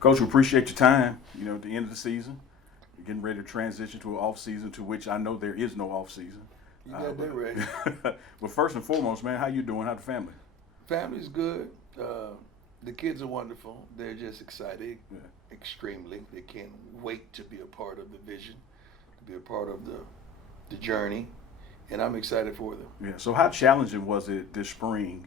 Coach, we appreciate your time. At the end of the season, you're getting ready to transition to an off season, to which I know there is no off season. You got that right. But first and foremost, man, how you doing? How the family? Family's good. The kids are wonderful. They're just excited, Yeah. extremely. They can't wait to be a part of the vision, to be a part of the journey, and I'm excited for them. Yeah. So how challenging was it this spring?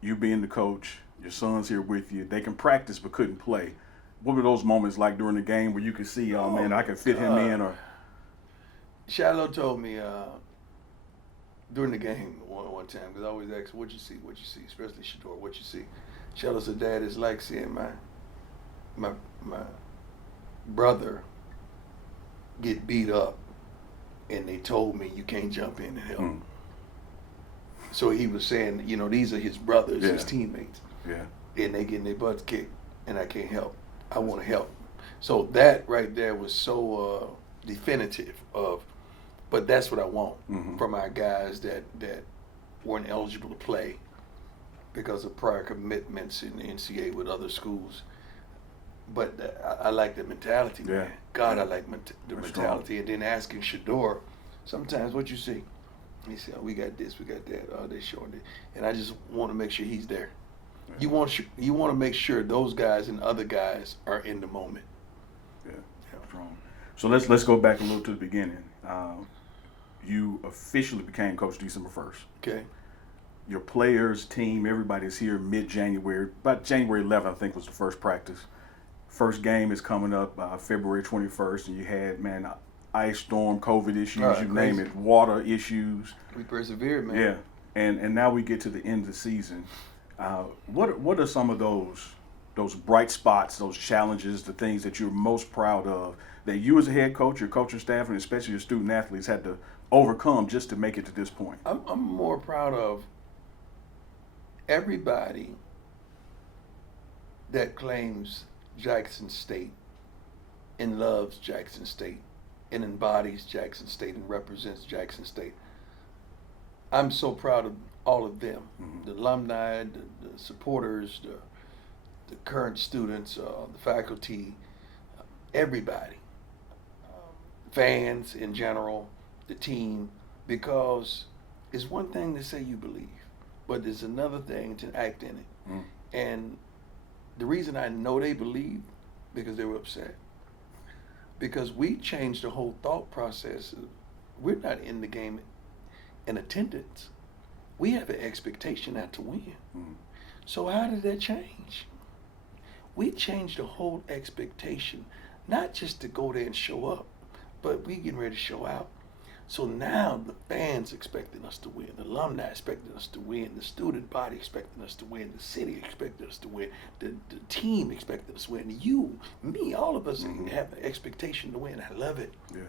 You being the coach, your son's here with you. They can practice but couldn't play. What were those moments like during the game where you could see, oh man, I can fit him in? Or Shiloh told me during the game one time, because I always ask, "What you see? What you see?" Especially Shador, "What you see?" Shiloh said, "Dad, it's like seeing my brother get beat up, and they told me you can't jump in and help." So he was saying, these are his brothers, his teammates, yeah, and they getting their butts kicked, and I can't help. I want to help. So that right there was so definitive of, but that's what I want from our guys that weren't eligible to play because of prior commitments in the NCAA with other schools. But I like the mentality, Yeah. man. God, I like the That's mentality. And then asking Shador, sometimes what you see, he said, "Oh, we got this, we got that. Oh, they showing it," and I just want to make sure he's there. Yeah. You want to make sure those guys and other guys are in the moment. Yeah. Strong. So let's go back a little to the beginning. You officially became coach December 1st. Okay. Your players, team, everybody's here mid-January. About January 11th, I think, was the first practice. First game is coming up February 21st, and you had, man, ice storm, COVID issues, you name it, water issues. We persevered, man. Yeah, and now we get to the end of the season. What are some of those bright spots, those challenges, the things that you're most proud of that you as a head coach, your coaching staff, and especially your student athletes had to overcome just to make it to this point? I'm more proud of everybody that claims Jackson State and loves Jackson State and embodies Jackson State and represents Jackson State. I'm so proud of all of them, the alumni, the supporters, the current students, the faculty, everybody, fans in general, the team, because it's one thing to say you believe, but there's another thing to act in it. And the reason I know they believe, because they were upset. Because we changed the whole thought process. We're not in the game in attendance. We have an expectation not to win. So how did that change? We changed the whole expectation, not just to go there and show up, but we getting ready to show out. So now the fans expecting us to win, the alumni expecting us to win, the student body expecting us to win, the city expecting us to win, the team expecting us to win, you, me, all of us have an expectation to win. I love it. Yeah.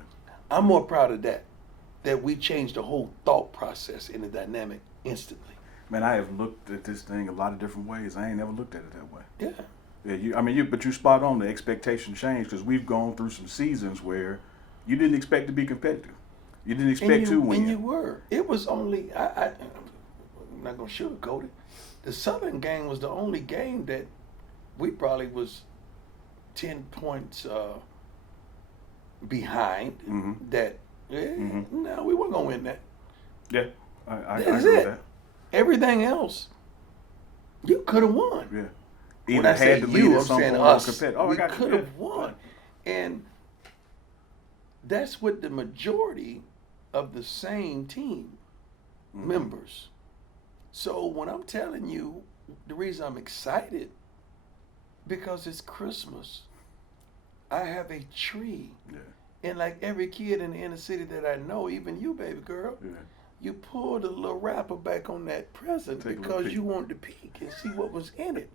I'm more proud of that we changed the whole thought process in the dynamic instantly. Man, I have looked at this thing a lot of different ways. I ain't never looked at it that way. Yeah. Yeah, but you spot on. The expectation changed because we've gone through some seasons where you didn't expect to be competitive. You didn't expect to win. And you were. It was only, I'm not going to sugarcoat it. The Southern game was the only game that we probably was 10 points behind. That, no, we weren't going to win that. Yeah, I That's agree with it. that. Everything else, you could have won. Yeah. When Either I say had to lead you, at I'm some saying point or us. competitive. Oh, We I got could you. have won. And that's what the majority of the same team members. So when I'm telling you, the reason I'm excited, because it's Christmas. I have a tree. Yeah. And like every kid in the inner city that I know, even you, baby girl, Yeah. you pulled a little wrapper back on that present Take a little because peek. you wanted to peek and see what was in it.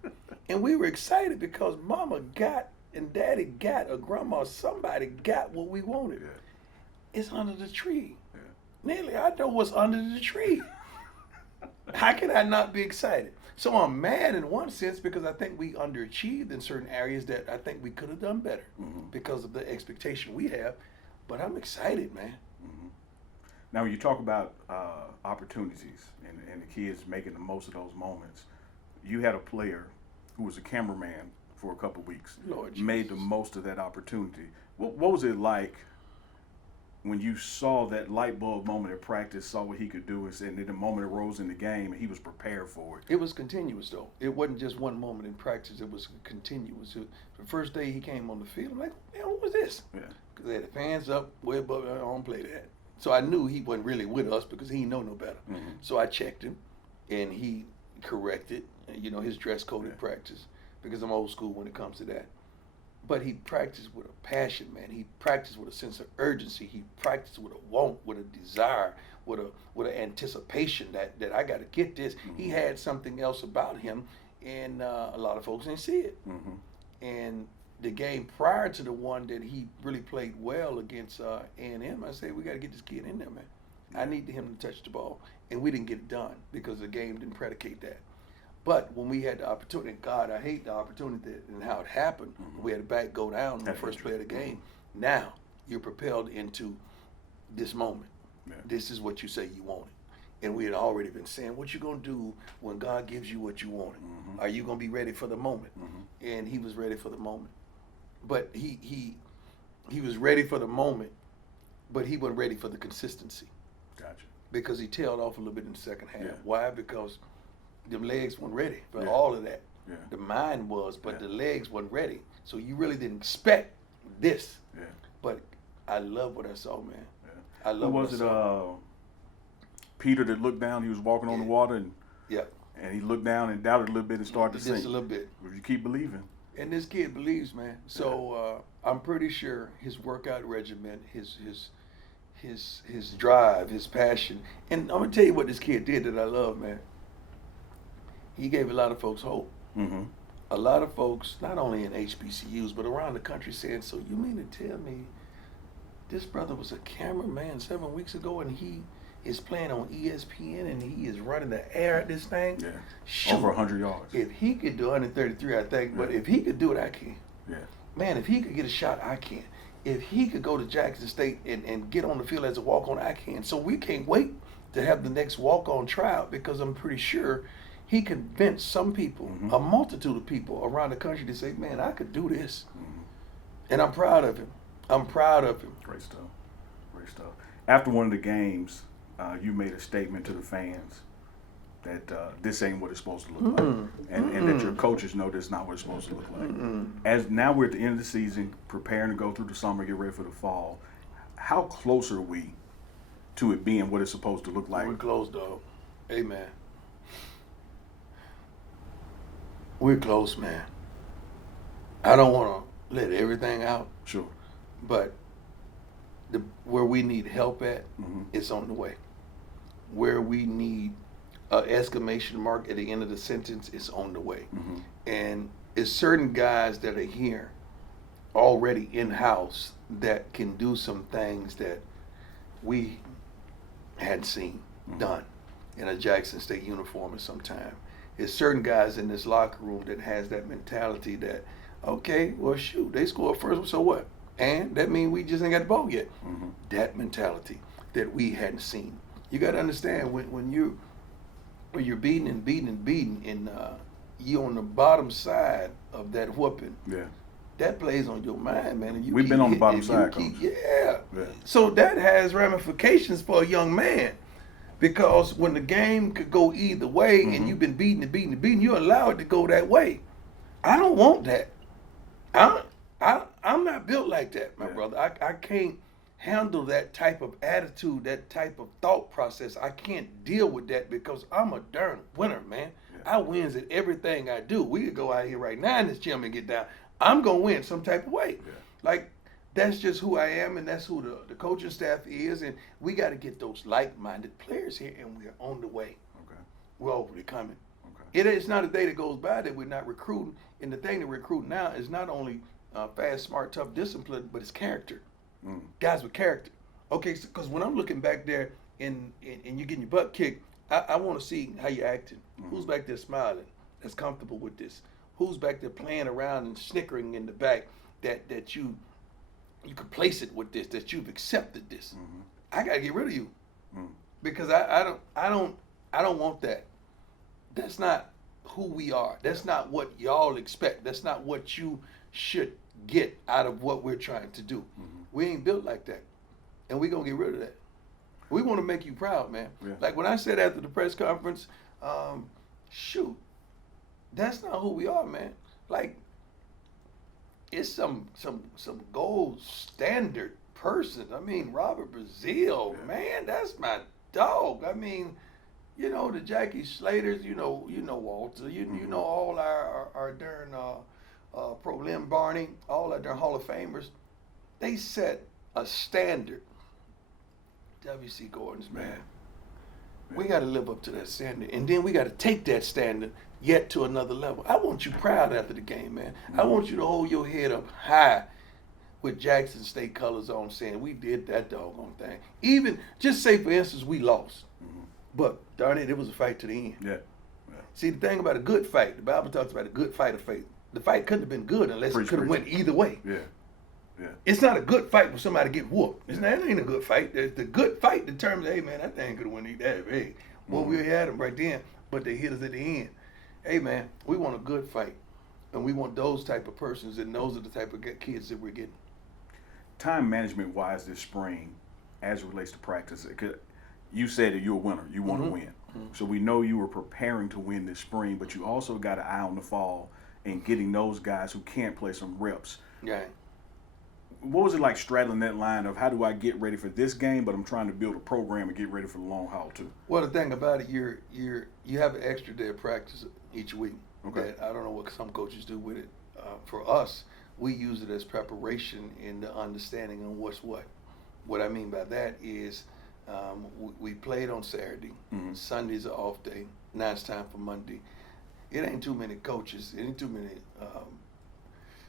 And we were excited because mama got and daddy got or grandma, somebody got what we wanted. Yeah. It's under the tree. Yeah. Nearly, I know what's under the tree. How can I not be excited? So I'm mad in one sense because I think we underachieved in certain areas that I think we could have done better because of the expectation we have. But I'm excited, man. Now, when you talk about opportunities and the kids making the most of those moments, you had a player who was a cameraman for a couple of weeks. Lord Made the Jesus. most of that opportunity. What was it like when you saw that light bulb moment at practice, saw what he could do, and then the moment it rose in the game, and he was prepared for it? It was continuous, though. It wasn't just one moment in practice. It was continuous. The first day he came on the field, I'm like, man, what was this? Yeah. Because they had the fans up way above. I don't play that. So I knew he wasn't really with us because he didn't know no better. Mm-hmm. So I checked him, and he corrected, his dress code in practice, because I'm old school when it comes to that. But he practiced with a passion, man. He practiced with a sense of urgency. He practiced with a want, with a desire, with an anticipation that I got to get this. Mm-hmm. He had something else about him, and a lot of folks didn't see it. Mm-hmm. And the game prior to the one that he really played well against A&M, I said, we got to get this kid in there, man. I need him to touch the ball. And we didn't get it done because the game didn't predicate that. But when we had the opportunity, and God, I hate the opportunity and how it happened. Mm-hmm. We had the back go down on the first play of the game. Mm-hmm. Now you're propelled into this moment. Yeah. This is what you say you wanted. And we had already been saying, what you going to do when God gives you what you wanted? Mm-hmm. Are you going to be ready for the moment? Mm-hmm. And he was ready for the moment. But he was ready for the moment, but he wasn't ready for the consistency. Gotcha. Because he tailed off a little bit in the second half. Yeah. Why? Because them legs weren't ready for Yeah. all of that. Yeah. The mind was, but Yeah. the legs weren't ready. So you really didn't expect this. Yeah. But I love what I saw, man. Yeah. I love Who what was I it? saw. Peter that looked down. He was walking on the Yeah. water, and Yeah. he looked down and doubted a little bit and started to Just sink. a little bit. If you keep believing. And this kid believes, man. So I'm pretty sure his workout regimen, his drive, his passion, and I'm gonna tell you what this kid did that I love, man. He gave a lot of folks hope. Mm-hmm. A lot of folks, not only in HBCUs but around the country, saying, "So you mean to tell me this brother was a cameraman 7 weeks ago, and he is playing on ESPN, and he is running the air at this thing?" Yeah. Shoot. Over 100 yards. If he could do 133, I think, but Yeah. if he could do it, I can. Yeah. Man, if he could get a shot, I can. If he could go to Jackson State and get on the field as a walk-on, I can. So we can't wait to have the next walk-on tryout, because I'm pretty sure he convinced some people, Mm-hmm. a multitude of people around the country, to say, man, I could do this. Mm-hmm. And I'm proud of him. I'm proud of him. Great stuff. Great stuff. After one of the games, you made a statement to the fans that this ain't what it's supposed to look like, and that your coaches know this is not what it's supposed to look like. As now we're at the end of the season, preparing to go through the summer, get ready for the fall. How close are we to it being what it's supposed to look like? We're close, dog. Amen. We're close, man. I don't want to let everything out, Sure. but where we need help at, Mm-hmm. it's on the way. Where we need an exclamation mark at the end of the sentence, it's on the way. Mm-hmm. And it's certain guys that are here already in-house that can do some things that we hadn't seen done in a Jackson State uniform at some time. There's certain guys in this locker room that has that mentality that, okay, well, shoot, they scored first, so what? And that means we just ain't got the ball yet. Mm-hmm. That mentality that we hadn't seen. You got to understand, when you're beating and beating and beating, and you on the bottom side of that whooping, Yeah. that plays on your mind, man. And you We've keep been on the hitting, bottom and you side, keep- Coach. Yeah. Yeah. So that has ramifications for a young man, because when the game could go either way, and you've been beating and beating and beating, you allow it to go that way. I don't want that. I'm not built like that, my Yeah. brother. I can't handle that type of attitude, that type of thought process. I can't deal with that, because I'm a darn winner, man. Yeah. I wins at everything I do. We could go out here right now in this gym and get down. I'm going to win some type of way. Yeah. Like, that's just who I am, and that's who the coaching staff is, and we got to get those like-minded players here, and we're on the way. Okay. We're already coming. Okay. It's not a day that goes by that we're not recruiting, and the thing to recruit now is not only fast, smart, tough, discipline, but it's character. Mm. Guys with character. Okay, because when I'm looking back there and you're getting your butt kicked, I want to see how you're acting. Who's back there smiling, that's comfortable with this? Who's back there playing around and snickering in the back that you complacent with this, that you've accepted this? Mm-hmm. I gotta get rid of you, Mm. because I don't want that. That's not who we are. That's not what y'all expect. That's not what you should get out of what we're trying to do. We ain't built like that. And we're going to get rid of that. We want to make you proud, man. Yeah. Like when I said after the press conference, shoot, that's not who we are, man. Like, it's some gold standard person. I mean, Robert Brazil, man, that's my dog. I mean, you know, the Jackie Slaters, you know Walter, you know all our darn Pro Lim Barney, all our darn Hall of Famers. They set a standard. W.C. Gordon's, man. We got to live up to that standard. And then we got to take that standard yet to another level. I want you proud after the game, man. I want you to hold your head up high with Jackson State colors on saying we did that doggone thing. Even, just say for instance, we lost. But darn it was a fight to the end. Yeah. See, the thing about a good fight, the Bible talks about a good fight of faith. The fight couldn't have been good unless it could have went either way. Yeah. Yeah. It's not a good fight when somebody get whooped. It ain't a good fight. The good fight determines, hey man, that thing could have went that. Hey, well we had them right then, but they hit us at the end. Hey man, we want a good fight, and we want those type of persons, and those are the type of kids that we're getting. Time management wise this spring, as it relates to practice, you said that you're a winner. You want to win. So we know you were preparing to win this spring, but you also got an eye on the fall and getting those guys who can't play some reps. Yeah. What was it like straddling that line of how do I get ready for this game, but I'm trying to build a program and get ready for the long haul too? Well, the thing about it, you have an extra day of practice each week. Okay. That I don't know what some coaches do with it. For us, we use it as preparation in the understanding of what's what. What I mean by that is we played on Saturday. Sunday's an off day. Now it's time for Monday. It ain't too many coaches. It ain't too many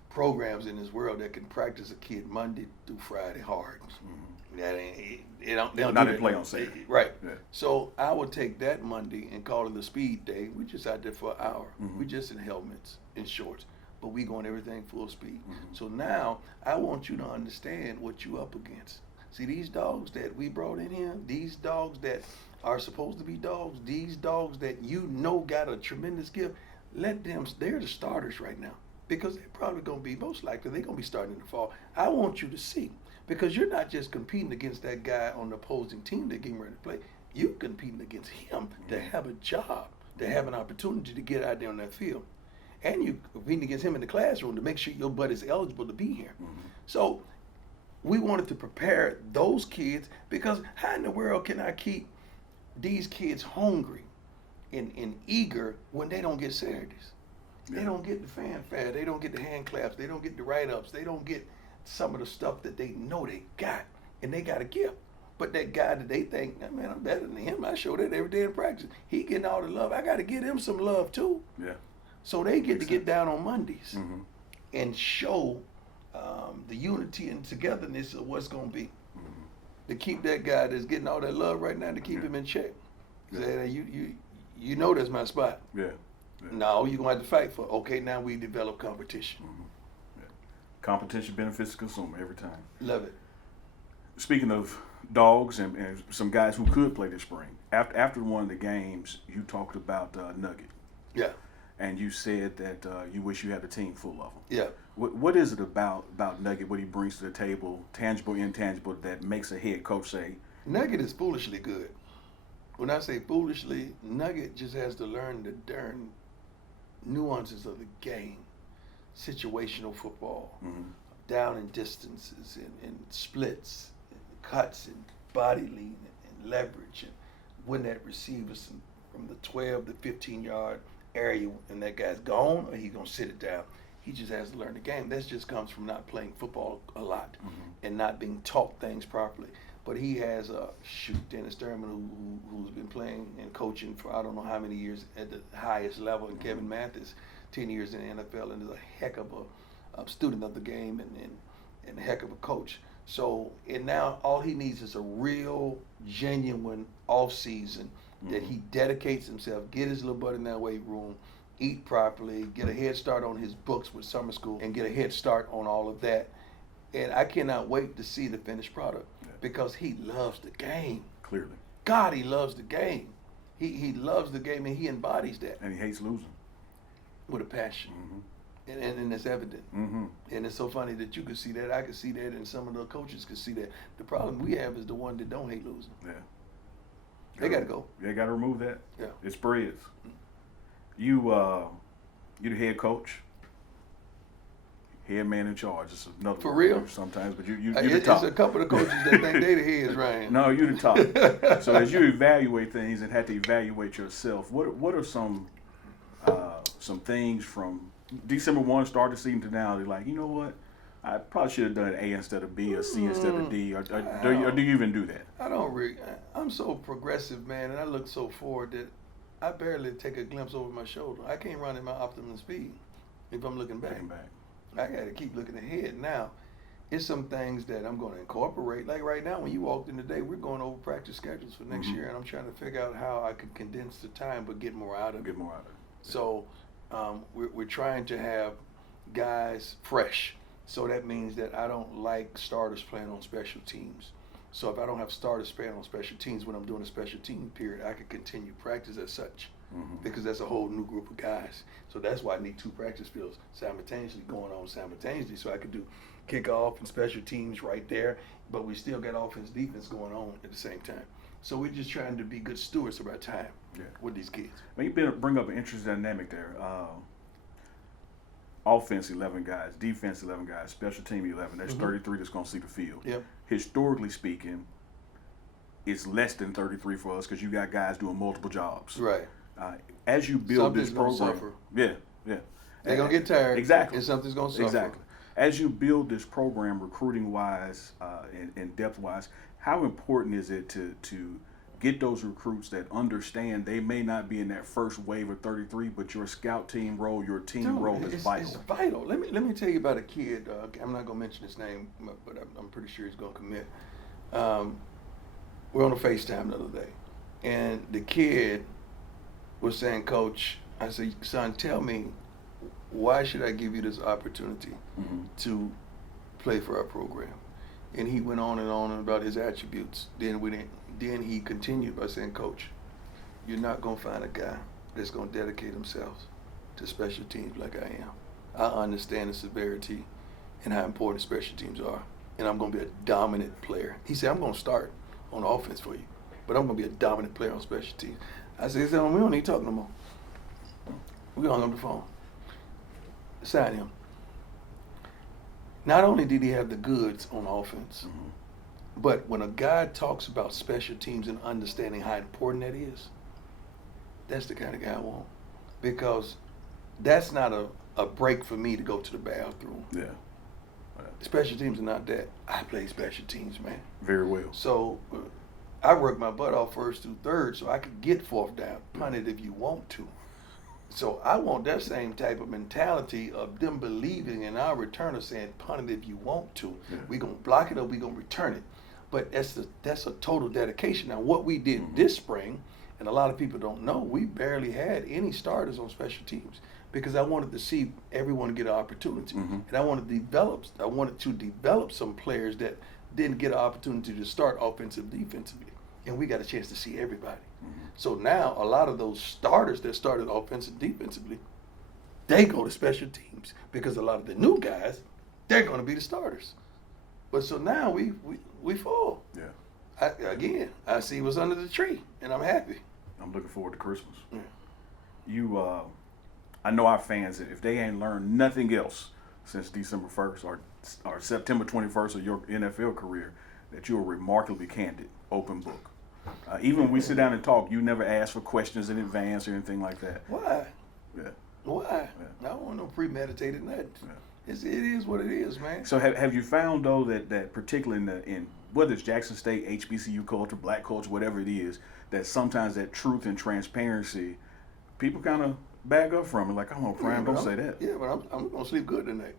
programs in this world that can practice a kid Monday through Friday hard. That ain't. They don't Not to play on Saturday. Right. Yeah. So I would take that Monday and call it a speed day. We just out there for an hour. We just in helmets and shorts, but we going everything full speed. So now I want you to understand what you up against. See, these dogs that we brought in here, these dogs that are supposed to be dogs, these dogs that you know got a tremendous gift, let them, they're the starters right now. Because they're probably going to be, most likely, they're going to be starting in the fall. I want you to see. Because you're not just competing against that guy on the opposing team that's getting ready to play. You're competing against him to have a job, to have an opportunity to get out there on that field. And you're competing against him in the classroom to make sure your butt is eligible to be here. So we wanted to prepare those kids, because how in the world can I keep these kids hungry and eager when they don't get Saturdays? They don't get the fanfare. They don't get the hand claps. They don't get the write-ups. They don't get some of the stuff that they know they got, and they got a gift. But that guy that they think, man, I'm better than him. I show that every day in practice. He getting all the love. I got to give him some love too. Yeah. So they get to get down on Mondays and show the unity and togetherness of what's going to be. To keep that guy that's getting all that love right now, to keep him in check. Say, you know that's my spot. Yeah. No, you're going to have to fight for it. Okay, now we develop competition. Competition benefits the consumer every time. Love it. Speaking of dogs and some guys who could play this spring, after one of the games, you talked about Nugget. Yeah. And you said that you wish you had a team full of them. Yeah. What is it about Nugget, what he brings to the table, tangible, intangible, that makes a head coach say? Nugget is foolishly good. When I say foolishly, Nugget just has to learn the darn nuances of the game, situational football, down and distances and splits and cuts and body lean and leverage, and when that receiver's from the 12 to 15-yard area and that guy's gone, or he's going to sit it down. He just has to learn the game. That just comes from not playing football a lot and not being taught things properly. But he has Dennis Thurman, who's been playing and coaching for I don't know how many years at the highest level, and Kevin Mathis, 10 years in the NFL, and is a heck of a student of the game and a heck of a coach. So, and now all he needs is a real, genuine off season that he dedicates himself, get his little butt in that weight room, eat properly, get a head start on his books with summer school, and get a head start on all of that. And I cannot wait to see the finished product because he loves the game. Clearly. God, he loves the game. He loves the game, and he embodies that. And he hates losing. with a passion. Mm-hmm. And it's evident. Mm-hmm. And it's so funny that you could see that, I could see that, and some of the coaches could see that. The problem we have is the one that don't hate losing. Yeah. They got to go. They got to remove that. Yeah. It spreads. You the head coach, head man in charge. It's another For word real? Sometimes, but you're the top. It's a couple of coaches that think they the heads, Ryan. No, you're the top. So as you evaluate things and have to evaluate yourself, what are some things from December 1 start the season to now? They're like, you know what? I probably should have done A instead of B or C instead of D. Or do you even do that? I don't really. I'm so progressive, man, and I look so forward that I barely take a glimpse over my shoulder. I can't run at my optimum speed if I'm looking back. I got to keep looking ahead. Now, it's some things that I'm going to incorporate. Like right now, when you walked in today, we're going over practice schedules for next year, and I'm trying to figure out how I can condense the time but get more out of it. So we're trying to have guys fresh. So that means that I don't like starters playing on special teams. So if I don't have starters playing on special teams when I'm doing a special team period, I can continue practice as such, because that's a whole new group of guys. So that's why I need 2 practice fields simultaneously going on simultaneously, so I could do kickoff and special teams right there, but we still got offense, defense going on at the same time. So we're just trying to be good stewards of our time with these kids. Well, you bring up an interesting dynamic there. Offense 11 guys, defense 11 guys, special team 11. That's 33 that's going to see the field. Yep. Historically speaking, it's less than 33 for us because you got guys doing multiple jobs. Right. As you build Something's this program, gonna suffer. yeah, They're gonna get tired. Exactly. And something's gonna suffer. Exactly. As you build this program, recruiting wise and depth wise, how important is it to get those recruits that understand they may not be in that first wave of 33, but your scout team role, your team role is vital. It's vital. Let me tell you about a kid. I'm not gonna mention his name, but I'm pretty sure he's gonna commit. We're on a FaceTime the other day, and the kid was saying, "Coach," I said, "Son, tell me, why should I give you this opportunity to play for our program?" And he went on and on about his attributes. Then he continued by saying, "Coach, you're not gonna find a guy that's gonna dedicate himself to special teams like I am. I understand the severity and how important special teams are, and I'm gonna be a dominant player." He said, "I'm gonna start on offense for you, but I'm gonna be a dominant player on special teams." I said, "We don't need to talk no more. We hung up the phone. Sign him." Not only did he have the goods on offense, but when a guy talks about special teams and understanding how important that is, that's the kind of guy I want. Because that's not a break for me to go to the bathroom. Yeah. Special teams are not that. I play special teams, man. Very well. So I work my butt off first through third so I could get fourth down. Punt it if you want to. So I want that same type of mentality of them believing in our returner saying, punt it if you want to. Yeah. We're going to block it or we're going to return it. But that's a total dedication. Now, what we did this spring, and a lot of people don't know, we barely had any starters on special teams because I wanted to see everyone get an opportunity. And I wanted to develop some players that didn't get an opportunity to start defensively. And we got a chance to see everybody. So now a lot of those starters that started offensive defensively, they go to special teams because a lot of the new guys, they're going to be the starters. But so now we fall. Yeah. I see what's under the tree, and I'm happy. I'm looking forward to Christmas. Yeah. I know our fans, if they ain't learned nothing else since December 1st or September 21st of your NFL career, that you're remarkably candid, open book. Even when we sit down and talk, you never ask for questions in advance or anything like that. Why? Yeah. Why? I don't want no premeditated nothing. Yeah. It is what it is, man. So have you found though that particularly in whether it's Jackson State, HBCU culture, black culture, whatever it is, that sometimes that truth and transparency, people kind of back up from it, like, "Come on, Prime, don't say that." Yeah, but I'm gonna sleep good tonight.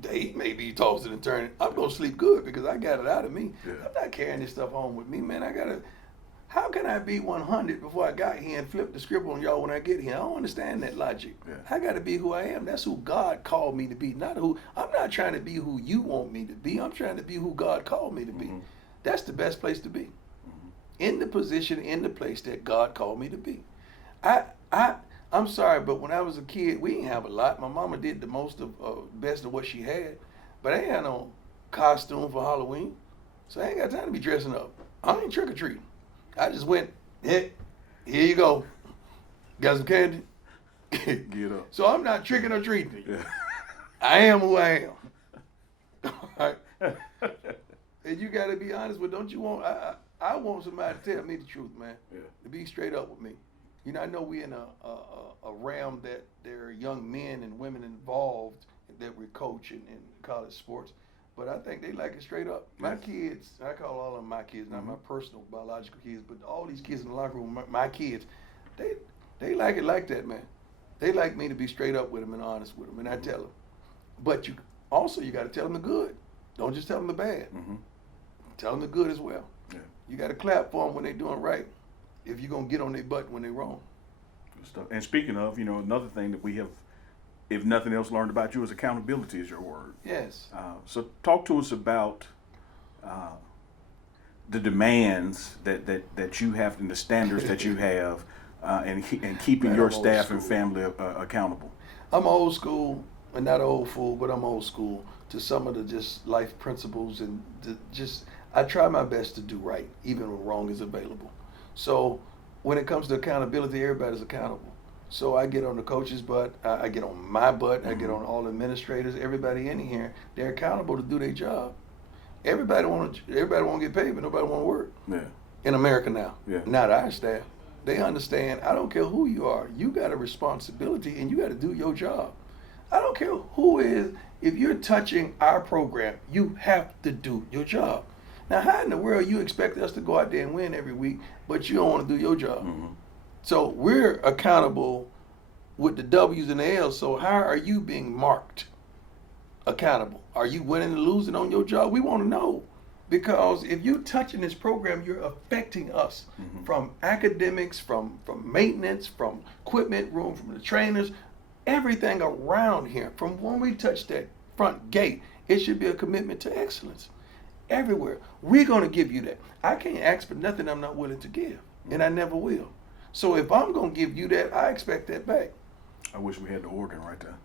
They may be tossing and turning. I'm gonna sleep good because I got it out of me. Yeah. I'm not carrying this stuff home with me, man. How can I be 100 before I got here and flip the script on y'all when I get here? I don't understand that logic. Yeah. I got to be who I am. That's who God called me to be. I'm not trying to be who you want me to be. I'm trying to be who God called me to be. That's the best place to be. In the position, in the place that God called me to be. I'm sorry, but when I was a kid, we didn't have a lot. My mama did the most of best of what she had, but I ain't had no costume for Halloween, so I ain't got time to be dressing up. I ain't trick or treating. I just went, here you go. Got some candy? Get up. So I'm not tricking or treating. Yeah. I am who I am. All right? And you got to be honest with, don't you want, I want somebody to tell me the truth, man. Yeah. To be straight up with me. You know, I know we in a realm that there are young men and women involved that we coach in college sports, but I think they like it straight up. My kids, I call all of them my kids, not my personal biological kids, but all these kids in the locker room, my kids, they like it like that, man. They like me to be straight up with them and honest with them, and I tell them. But you got to tell them the good. Don't just tell them the bad. Tell them the good as well. Yeah. You got to clap for them when they're doing right, if you're going to get on their butt when they're wrong. Good stuff. And speaking of, another thing that we have, if nothing else, learned about you is accountability is your word. Yes. So talk to us about the demands that you have and the standards that you have and keeping your staff and family accountable. I'm old school, and not an old fool, but I'm old school to some of the just life principles, and I try my best to do right, even when wrong is available. So when it comes to accountability, everybody's accountable. So I get on the coach's butt, I get on my butt, I get on all administrators, everybody in here. They're accountable to do their job. Everybody want to get paid, but nobody want to work. Yeah. In America now. Yeah. Not our staff. They understand, I don't care who you are, you got a responsibility and you got to do your job. I don't care who is, if you're touching our program, you have to do your job. Now, how in the world you expect us to go out there and win every week, but you don't want to do your job? So we're accountable with the W's and the L's, so how are you being marked accountable? Are you winning and losing on your job? We want to know. Because if you're touching this program, you're affecting us from academics, from maintenance, from equipment room, from the trainers, everything around here. From when we touch that front gate, it should be a commitment to excellence. Everywhere. We're going to give you that. I can't ask for nothing I'm not willing to give, and I never will. So if I'm going to give you that, I expect that back. I wish we had the organ right there.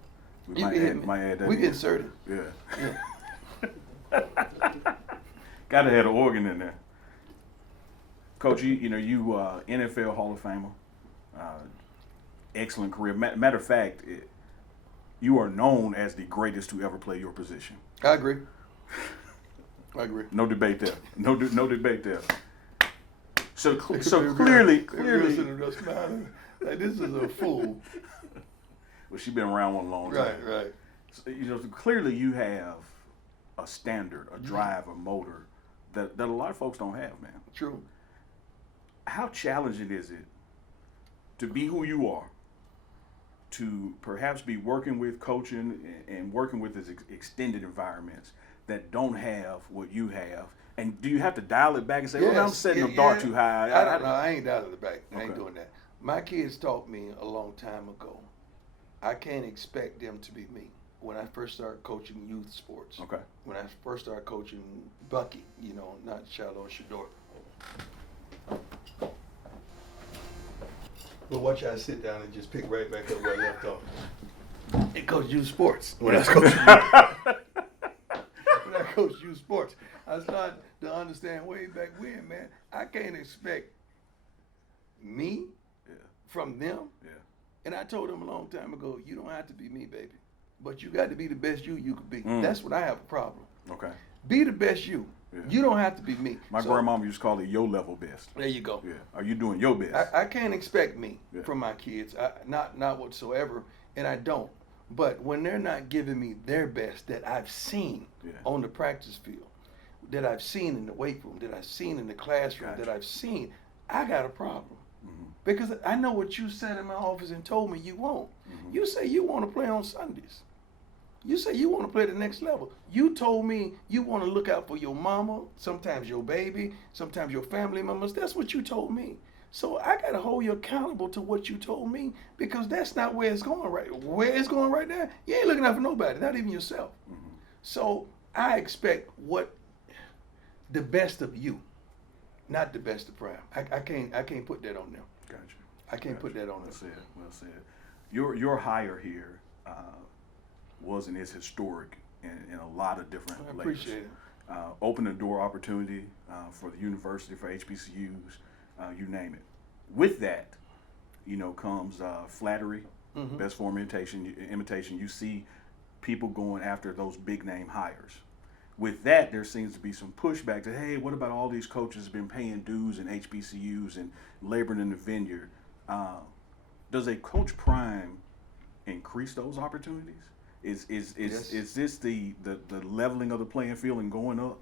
You Might add that we in. can insert it. Yeah. Gotta have the organ in there. Coach, you NFL Hall of Famer, excellent career. Matter of fact, you are known as the greatest to ever play your position. I agree. No debate there. No debate there. So clearly, like, this is a fool. Well, she's been around one long time. Right. So, clearly you have a standard, a drive, a motor that a lot of folks don't have, man. True. How challenging is it to be who you are, to perhaps be working with coaching and working with these extended environments that don't have what you have? And do you have to dial it back and say, well, I'm setting the bar too high? I don't know. I ain't dialing it back. I ain't Okay. doing that. My kids taught me a long time ago, I can't expect them to be me. When I first started coaching youth sports. Okay. When I first started coaching Bucky, not Shiloh Shador. But watch I sit down and just pick right back up where I left off. And coach youth sports. When I was coaching when I coached youth sports, I started to understand way back when, man, I can't expect me from them. Yeah. And I told them a long time ago, you don't have to be me, baby. But you got to be the best you could be. That's when I have a problem. Okay. Be the best you. Yeah. You don't have to be me. My grandmama used to call it your level best. There you go. Yeah. Are you doing your best? I can't expect me from my kids. Not whatsoever. And I don't. But when they're not giving me their best that I've seen on the practice field, that I've seen in the weight room, that I've seen in the classroom, that I've seen, I got a problem. Because I know what you said in my office and told me you want. You say you want to play on Sundays. You say you want to play the next level. You told me you want to look out for your mama, sometimes your baby, sometimes your family members. That's what you told me. So I got to hold you accountable to what you told me, because that's not where it's going right. Where it's going right now, you ain't looking out for nobody, not even yourself. So I expect the best of you, not the best of Prime. I can't put that on them. Gotcha. I can't put that on them. Well said. your hire here was and is historic in a lot of different I layers. appreciate it. Open the door opportunity for the university, for HBCUs, you name it. With that, comes flattery, best form of imitation. You see people going after those big name hires. With that, there seems to be some pushback to, hey, what about all these coaches been paying dues in HBCUs and laboring in the vineyard? Does a coach prime increase those opportunities? Is Yes. this the leveling of the playing field and going up?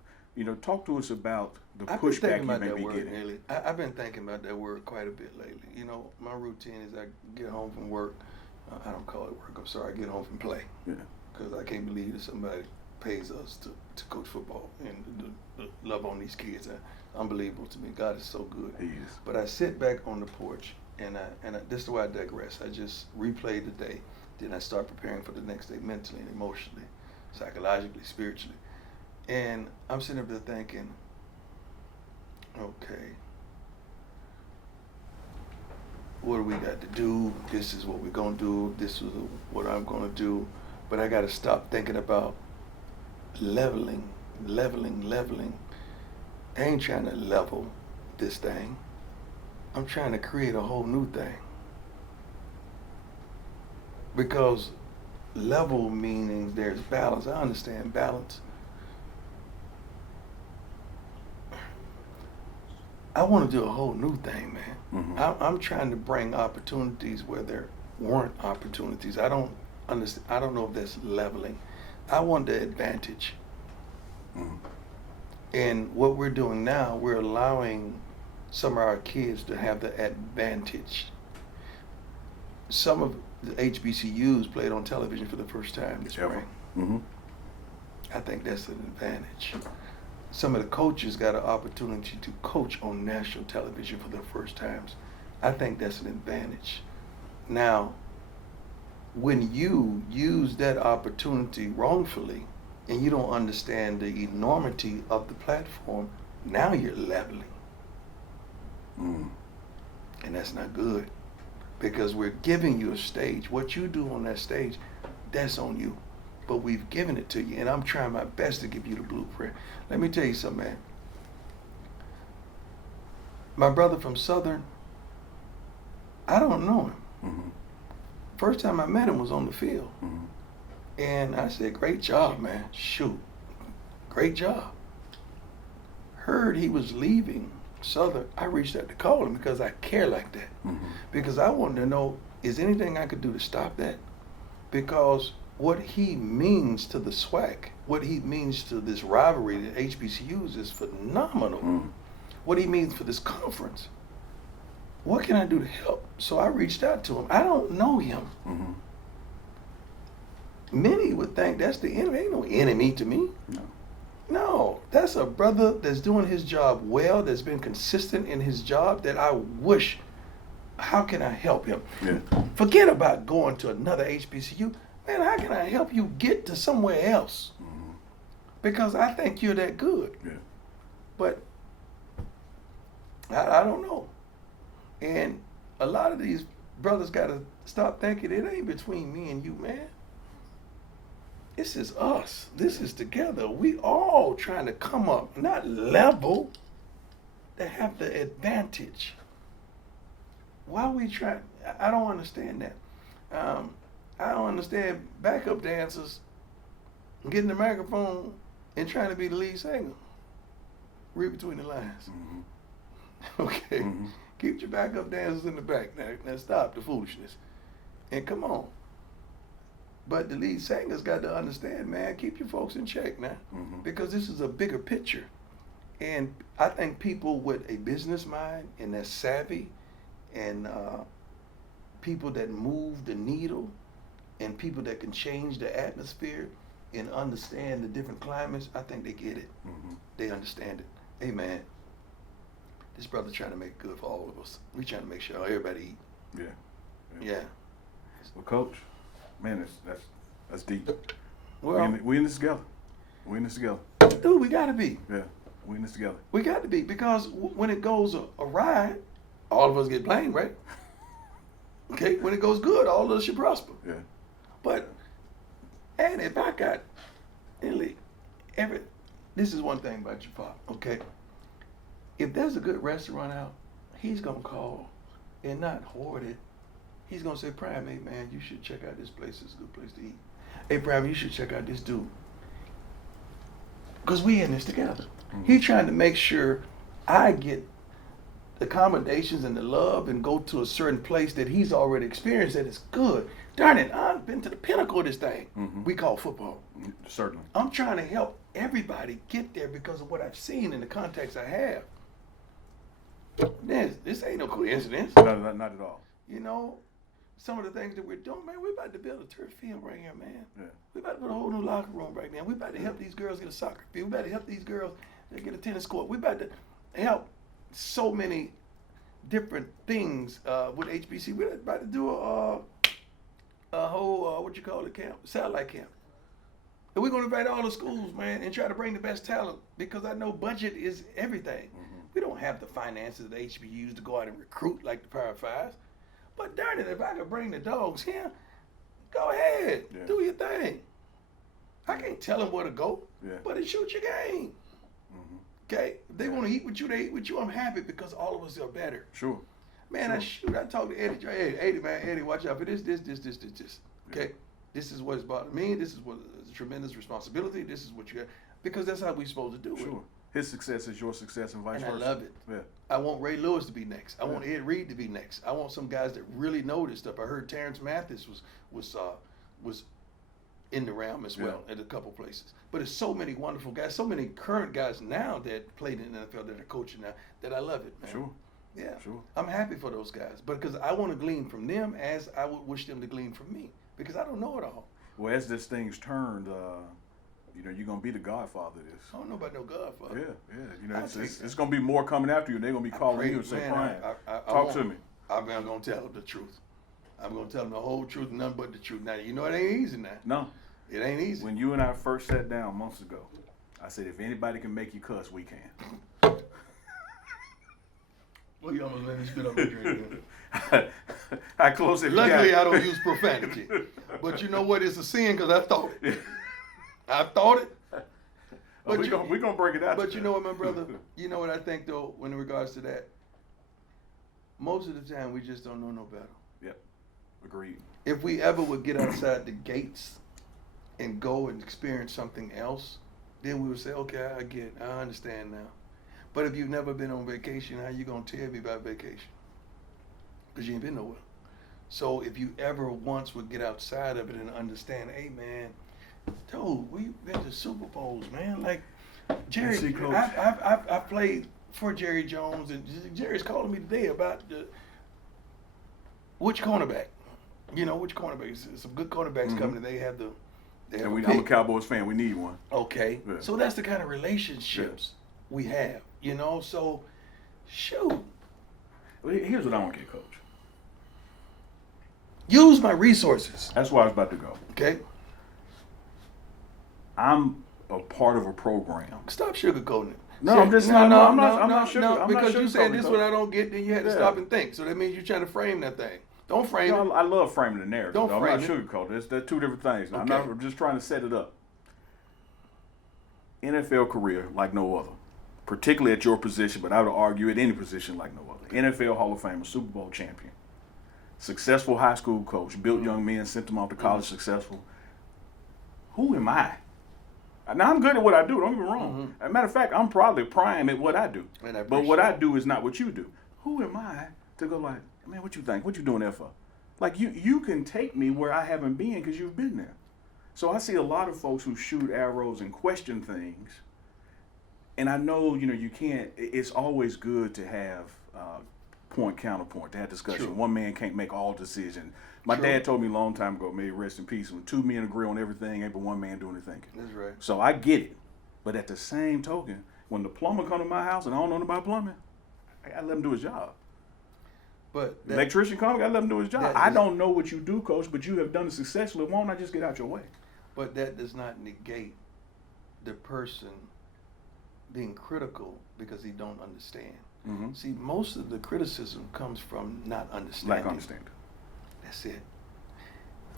Talk to us about the I've been pushback thinking you about may that be word getting. lately. I've been thinking about that word quite a bit lately. My routine is I get home from work. I don't call it work. I'm sorry. I get home from play. Yeah. Because I can't believe that somebody pays us to coach football and to love on these kids. Unbelievable to me. God is so good. He is. But I sit back on the porch and this is why I digress. I just replay the day. Then I start preparing for the next day mentally and emotionally, psychologically, spiritually. And I'm sitting up there thinking, okay, what do we got to do? This is what we're going to do. This is what I'm going to do. But I got to stop thinking about leveling. I ain't trying to level this thing. I'm trying to create a whole new thing. Because level meaning there's balance. I understand balance. I want to do a whole new thing, man. Mm-hmm. I'm trying to bring opportunities where there weren't opportunities. I don't understand. I don't know if that's leveling. I want the advantage. Mm-hmm. And what we're doing now, we're allowing some of our kids to have the advantage. Some of the HBCUs played on television for the first time this spring. Mm-hmm. I think that's an advantage. Some of the coaches got an opportunity to coach on national television for the first times. I think that's an advantage. Now, when you use that opportunity wrongfully and you don't understand the enormity of the platform, now you're leveling. Mm. And that's not good because we're giving you a stage. What you do on that stage, that's on you. But we've given it to you, and I'm trying my best to give you the blueprint. Let me tell you something, man. My brother from Southern, I don't know him. Mm-hmm. First time I met him was on the field. Mm-hmm. And I said, great job, man. Shoot, great job. Heard he was leaving Southern. I reached out to call him because I care like that. Mm-hmm. Because I wanted to know, is anything I could do to stop that? Because what he means to the SWAC, what he means to this rivalry that HBCUs is phenomenal. Mm-hmm. What he means for this conference. What can I do to help? So I reached out to him. I don't know him. Mm-hmm. Many would think that's the enemy. Ain't no enemy to me. No. No, that's a brother that's doing his job well, that's been consistent in his job, that I wish, how can I help him? Yeah. Forget about going to another HBCU. Man, how can I help you get to somewhere else? Mm-hmm. Because I think you're that good. Yeah. But I don't know. And a lot of these brothers got to stop thinking it ain't between me and you, man. This is us. This is together. We all trying to come up, not level, to have the advantage. Why we try? I don't understand that. I don't understand backup dancers getting the microphone and trying to be the lead singer. Read between the lines. Mm-hmm. Okay. Mm-hmm. Keep your backup dancers in the back. Now stop the foolishness. And come on. But the lead singer's got to understand, man, keep your folks in check now. Mm-hmm. Because this is a bigger picture. And I think people with a business mind and that's savvy and people that move the needle and people that can change the atmosphere and understand the different climates, I think they get it. Mm-hmm. They understand it. Hey, man, this brother trying to make it good for all of us. We trying to make sure everybody eat. Yeah. Well, Coach, man, that's deep. Well, We in this together. We in this together. dude, we got to be. Yeah, we in this together. We got to be because when it goes awry, all of us get blamed, right? Okay, when it goes good, all of us should prosper. Yeah. But, and if I got, this is one thing about your father, okay? If there's a good restaurant out, he's gonna call and not hoard it. He's gonna say, Prime, hey man, you should check out this place. It's a good place to eat. Hey Prime, you should check out this dude. Because we in this together. Mm-hmm. He's trying to make sure I get the accommodations and the love and go to a certain place that he's already experienced that is good. Darn it, I've been to the pinnacle of this thing we call football. Certainly. I'm trying to help everybody get there because of what I've seen in the context I have. This ain't no coincidence. Not at all. You know, some of the things that we're doing, man, we're about to build a turf field right here, man. Yeah. We're about to put a whole new locker room right now. We're about to help these girls get a soccer field. We're about to help these girls get a tennis court. We're about to help so many different things with HBC. We're about to do a whole, camp, satellite camp. And we're going to invite all the schools, man, and try to bring the best talent because I know budget is everything. We don't have the finances of the HBUs to go out and recruit like the Power Fives. But darn it, if I could bring the dogs here, go ahead, do your thing. I can't tell them where to go, but it's shoot your game. Okay? If they want to eat with you, they eat with you. I'm happy because all of us are better. Sure. Man, I talked to Eddie. Eddie, watch out for this. Okay? This is what's bothering me. This is what is a tremendous responsibility. This is what you got. Because that's how we're supposed to do it. Sure. His success is your success and vice versa. And I love it. Yeah. I want Ray Lewis to be next. I want Ed Reed to be next. I want some guys that really know this stuff. I heard Terrence Mathis was in the realm as well at a couple places. But there's so many wonderful guys, so many current guys now that played in the NFL that are coaching now that I love it, man. Sure. Yeah. Sure. I'm happy for those guys, because I want to glean from them as I would wish them to glean from me, because I don't know it all. Well, as this thing's turned, you're gonna be the godfather of this. I don't know about no godfather. Yeah. It's gonna be more coming after you. They're gonna be calling you and say, Brian, talk to me. I'm gonna tell them the truth. I'm gonna tell them the whole truth, nothing but the truth. Now, you know it ain't easy now. No. It ain't easy. When you and I first sat down months ago, I said, if anybody can make you cuss, we can. Well, you almost let me spit on my drink. How close have you Luckily, got? I don't use profanity. But you know what? It's a sin because I thought it. I thought it. We're gonna break it out. But you know what, my brother? You know what I think, though, in regards to that? Most of the time, we just don't know no better. Yep. Agreed. If we ever would get outside the gates and go and experience something else, then we would say, okay, I get it. I understand now. But if you've never been on vacation, how you going to tell me about vacation? Because you ain't been nowhere. So if you ever once would get outside of it and understand, hey, man, dude, we've been to Super Bowls, man. Like, Jerry, I played for Jerry Jones, and Jerry's calling me today about which cornerback. You know, which cornerbacks. Some good cornerbacks coming, and they have the I'm a Cowboys fan. We need one. Okay. Yeah. So that's the kind of relationships we have, you know? So, shoot. Well, here's what I want to get, Coach. Use my resources. That's where I was about to go. Okay? I'm a part of a program. Stop sugarcoating it. No, I'm not sugarcoating. Because you said this Coach. what I don't get, then you had to stop and think. So that means you're trying to frame that thing. Don't frame it. I love framing the narrative. Don't I'm frame not sugarcoating. They're two different things. Okay. I'm just trying to set it up. NFL career like no other, particularly at your position, but I would argue at any position like no other. NFL Hall of Famer, Super Bowl champion, successful high school coach, built young men, sent them off to college successful. Who am I? Now, I'm good at what I do, don't get me wrong. As a matter of fact, I'm probably prime at what I do. But what I do is not what you do. Who am I to go like, man, what you think? What you doing there for? Like, you can take me where I haven't been because you've been there. So I see a lot of folks who shoot arrows and question things. And I know, you can't, it's always good to have point, counterpoint, to have discussion. True. One man can't make all decisions. My True. dad told me a long time ago, may he rest in peace, when two men agree on everything, ain't but one man doing the thinking. That's right. So I get it. But at the same token, when the plumber come to my house and I don't know about plumbing, I gotta let him do his job. But The electrician come, I gotta let him do his job. I don't know what you do, Coach, but you have done it successfully. Why don't I just get out your way? But that does not negate the person being critical because he don't understand. Mm-hmm. See, most of the criticism comes from not understanding. Lack of understanding. That's it.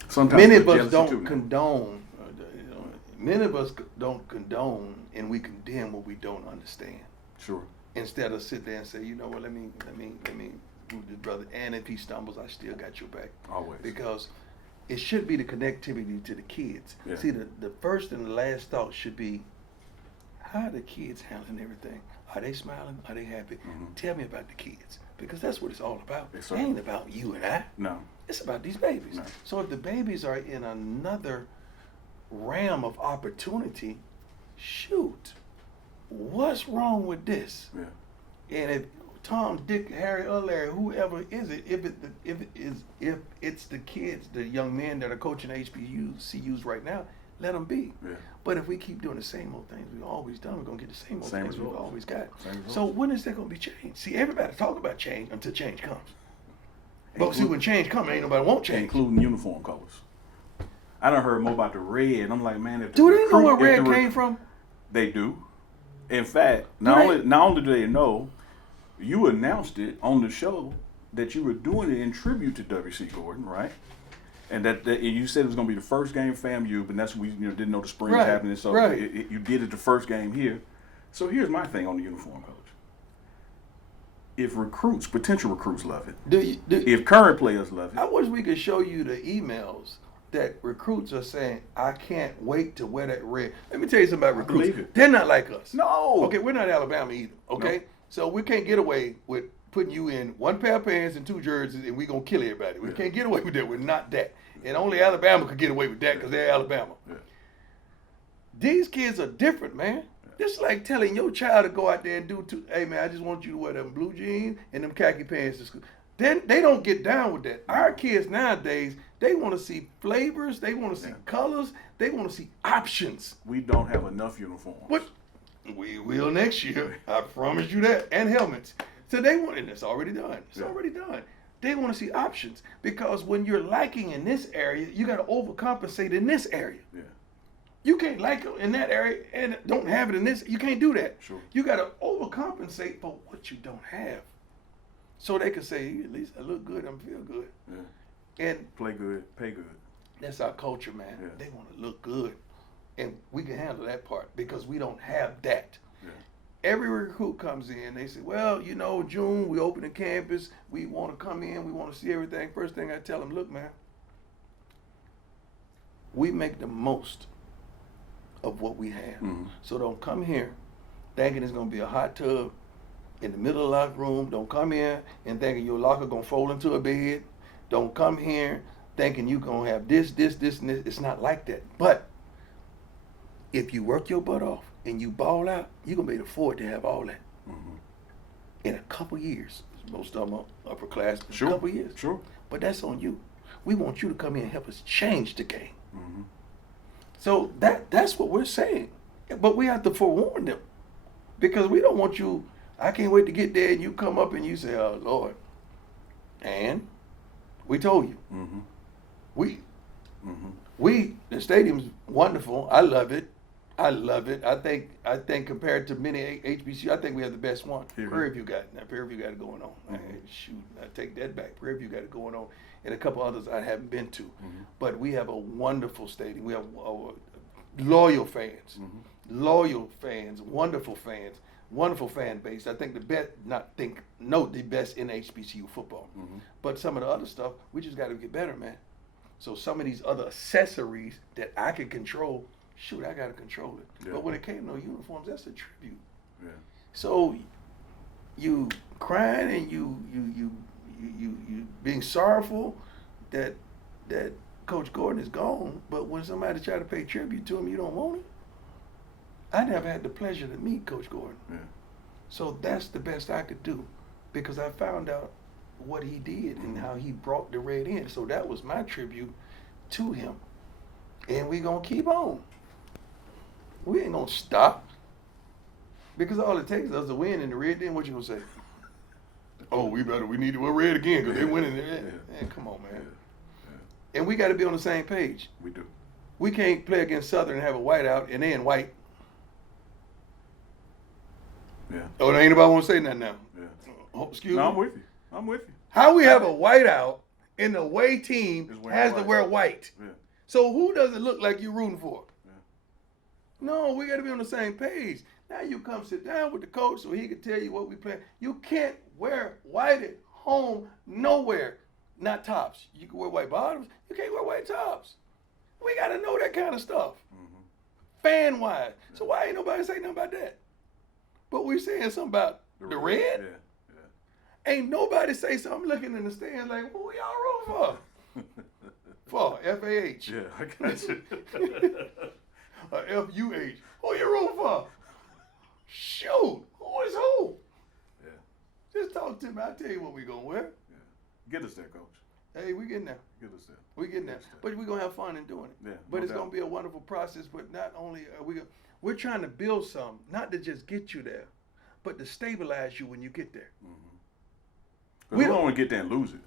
Sometimes Many with of us jealousy don't too, now. condone. Many of us don't condone, and we condemn what we don't understand. Sure. Instead of sit there and say, you know what, let me move this brother, and if he stumbles, I still got your back. Always. Because it should be the connectivity to the kids. Yeah. See, the first and the last thought should be, how are the kids handling everything? Are they smiling? Are they happy? Mhm. Tell me about the kids, because that's what it's all about. Yes, It sir. ain't about you and I. No. It's about these babies. No. So if the babies are in another realm of opportunity, shoot, what's wrong with this? Yeah. And if Tom, Dick, Harry, or Larry, whoever is it, if it's the kids, the young men that are coaching HBCUs right now, let them be. Yeah. But if we keep doing the same old things we've always done, we're gonna get the same old Same things we've results. always got. Same results. So when is that gonna be changed? See, everybody talk about change until change comes. But see, when change comes, ain't nobody want change. Including uniform colors. I done heard more about the red. I'm like, man, if the Do they know recruit- where if red the came from? They do. In fact, Do not they? only do they know, you announced it on the show that you were doing it in tribute to W.C. Gordon, right? And that and you said it was going to be the first game FAMU, but that's we didn't know the spring was Right, happening, so right. you did it the first game here. So here's my thing on the uniform colors. If potential recruits love it, if current players love I it, wish we could show you the emails that recruits are saying, I can't wait to wear that red. Let me tell you something about recruits. believe it. They're not like us. no. Okay, we're not Alabama either. Okay? No. So we can't get away with putting you in one pair of pants and two jerseys and we're going to kill everybody. We Yeah. can't get away with that. We're not that. And only Alabama could get away with that because they're Alabama. Yeah. These kids are different, man. It's like telling your child to go out there and hey man, I just want you to wear them blue jeans and them khaki pants to school. Then they don't get down with that. Our kids nowadays, they want to see flavors, they want to see Yeah. colors, they want to see options. We don't have enough uniforms. What? We will next year. I promise you that. And helmets. So they want, and it's already done. It's Yeah. already done. They want to see options because when you're lacking in this area, you got to overcompensate in this area. Yeah. You can't like it in that area and don't have it in this. You can't do that. Sure. You got to overcompensate for what you don't have. So they can say, at least I look good, I feel good. Yeah. And Play good, pay good. that's our culture, man. Yeah. They want to look good. And we can handle that part because we don't have that. Yeah. Every recruit comes in, they say, well, you know, June, we open the campus, we want to come in, we want to see everything. First thing I tell them, look, man, we make the most of what we have. Mhm. So don't come here thinking it's going to be a hot tub in the middle of the locker room. Don't come here and thinking your locker going to fold into a bed. Don't come here thinking you're going to have this, and this. It's not like that. But if you work your butt off and you ball out, you're going to be able to afford to have all that Mhm. in a couple years. Most of them are upper class in Sure. a couple years. Sure. But that's on you. We want you to come in and help us change the game. Mhm. So that's what we're saying. But we have to forewarn them. Because we don't want you, I can't wait to get there and you come up and you say, oh Lord. And we told you. Mhm. The stadium's wonderful. I love it. I think compared to many HBCU, I think we have the best one. Here. Prairie View got it going on. Shoot, I take that back. Prairie View got it going on, and a couple others I haven't been to. But we have a wonderful stadium. We have loyal fans, wonderful fans, wonderful fan base. I think the best in HBCU football. But some of the other stuff, we just got to get better, man. So some of these other accessories that I can control, shoot, I got to control it. Yeah. But when it came to uniforms, that's a tribute. Yeah. So you crying and you being sorrowful that Coach Gordon is gone, but when somebody try to pay tribute to him, you don't want it. I never had the pleasure to meet Coach Gordon. Yeah. So that's the best I could do because I found out what he did and how he brought the red in. So that was my tribute to him. And we gonna keep on. We ain't gonna stop. Because all it takes is us to win in the red, then what you gonna say? Oh, we need to wear red again because they're winning the red. Man, come on, man. And we gotta be on the same page. We do. We can't play against Southern and have a whiteout and they in white. Yeah. Oh, there ain't nobody want to say nothing now. Yeah. Oh, excuse No, me. I'm with you. I'm with you. How we have a whiteout and the away team Is wearing has to white. wear white. Yeah. So who does it look like you're rooting for? Yeah. No, we got to be on the same page. Now you come sit down with the coach so he can tell you what we play. You can't wear white at home nowhere. Not tops. You can wear white bottoms. You can't wear white tops. We got to know that kind of stuff. Mm-hmm. Fan-wise. So why ain't nobody say nothing about that? But we saying something about the red? Yeah. Ain't nobody say something looking in the stands like, who y'all rooting for? For FAH. Yeah, I got you. FUH. Who you rooting for? Shoot. Who is who? Yeah. Just talk to me. I'll tell you what we going to wear. Yeah. Get us there, Coach. Hey, we getting there. Get us there. We getting there. But we're going to have fun in doing it. Yeah, But no it's doubt. going to be a wonderful process. But not only are we're trying to build something, not to just get you there, but to stabilize you when you get there. Mm-hmm. We don't want to get there and lose it.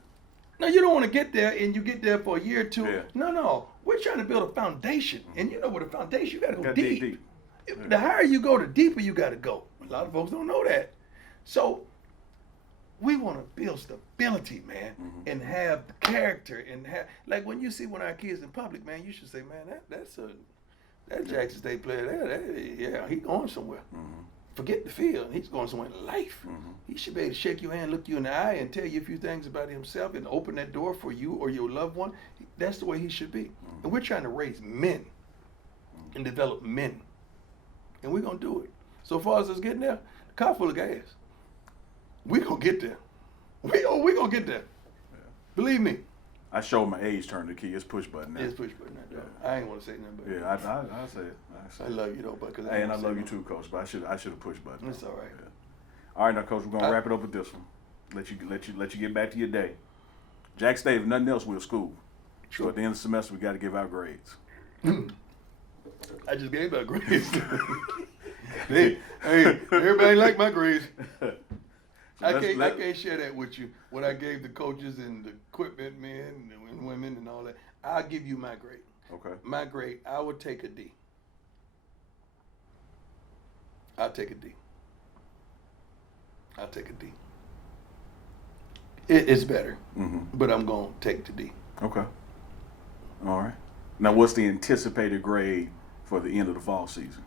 No, you don't want to get there and you get there for a year or two. Yeah. No. We're trying to build a foundation. And you know what a foundation, you got to go Got deep. deep. The higher you go, the deeper you got to go. A lot of folks don't know that. So we want to build stability, man, and have the character and have, like when you see one of our kids in public, man, you should say, man, that Jackson State player there, yeah, he going somewhere. Mm-hmm. Forget the field. He's going somewhere in life. Mm-hmm. He should be able to shake your hand, look you in the eye, and tell you a few things about himself and open that door for you or your loved one. That's the way he should be. And we're trying to raise men and develop men. And we're going to do it. So far as us getting there, the car full of gas. We're going to get there. We're going to get there. Yeah. Believe me. I showed my age turn the key. It's push button now. It's push button. I ain't want to say nothing but Yeah, I say it. I love you though, because Hey, and I love you too, Coach. But I should have pushed button. It's all right. Yeah. All right, now, Coach, we're gonna wrap it up with this one. Let you get back to your day. Jack State, if nothing else, we're school. So at the end of the semester, we got to give out grades. I just gave out grades. hey, everybody like my grades. So I can't share that with you. What I gave the coaches and the equipment men and women and all that. I'll give you my grade. Okay. My grade, I would take a D. I'll take a D. I'll take a D. It's better, but I'm going to take the D. Okay. All right. Now, what's the anticipated grade for the end of the fall season?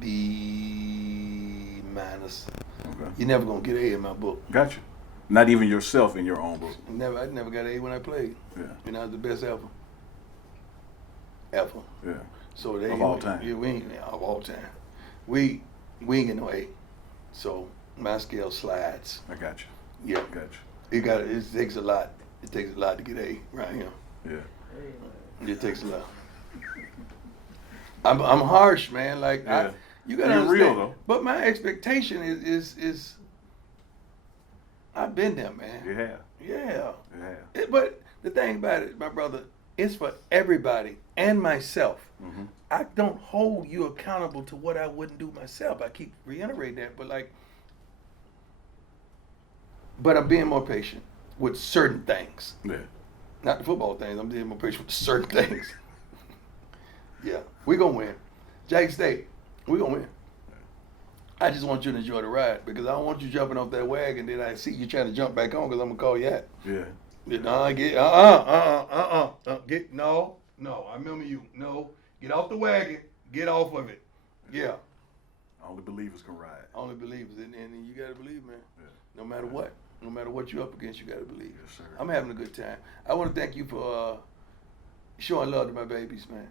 B minus. Okay. You're never going to get A in my book. Gotcha. Not even yourself in your own book. I never got an A when I played. Yeah. And I was the best ever. Ever. Yeah. So they Of all time. Yeah, we ain't of all time. We ain't get no A. So my scale slides. I got you. Yeah. Gotcha. It takes a lot. It takes a lot to get A right here. Yeah. It takes a lot. I'm harsh, man. Like Yeah. you gotta You're understand. real, though. But my expectation is I've been there, man. You have. Yeah. You have. But the thing about it, my brother, it's for everybody and myself. Mm-hmm. I don't hold you accountable to what I wouldn't do myself. I keep reiterating that, but I'm being more patient with certain things. Yeah. Not the football things. I'm being more patient with certain things. Yeah, we're gonna win. Jack State, we're gonna win. I just want you to enjoy the ride because I don't want you jumping off that wagon. Then I see you trying to jump back on because I'm gonna call you out. Yeah. Get no. I remember you. No, get off the wagon. Get off of it. Yeah. Only believers can ride. Only believers, and you gotta believe, man. Yeah. No matter what, no matter what you're up against, you gotta believe. Yes, sir. I'm having a good time. I want to thank you for showing love to my babies, man.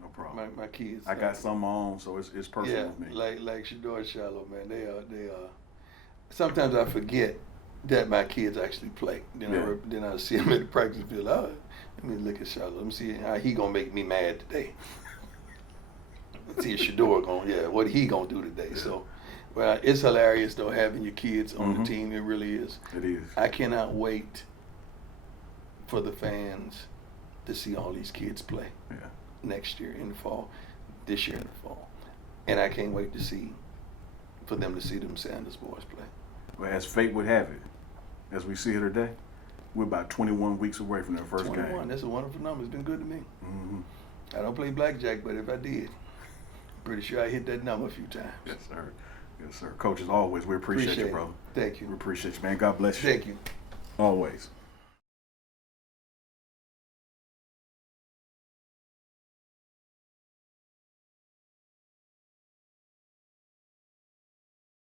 No problem. My kids. I got some on, so it's personal Yeah, with me. like Shador and Shallow, man. They are. Sometimes I forget that my kids actually play. Then I see them at the practice field. Oh, let me look at Shallow. Let me see how he gonna make me mad today. Let's see if Shador what he gonna do today. Yeah. So, well, it's hilarious though having your kids on the team. It really is. It is. I cannot wait for the fans to see all these kids play. Yeah. Next year in the fall, this year in the fall. And I can't wait for them to see them Sanders boys play. Well, as fate would have it, as we see here today, we're about 21 weeks away from their first 21, game. that's a wonderful number. It's been good to me. Mm-hmm. I don't play blackjack, but if I did, pretty sure I hit that number a few times. Yes, sir. Yes, sir. Coach, as always, we appreciate you, it. brother. Thank We you. appreciate you, man. God bless you. Thank you. Always.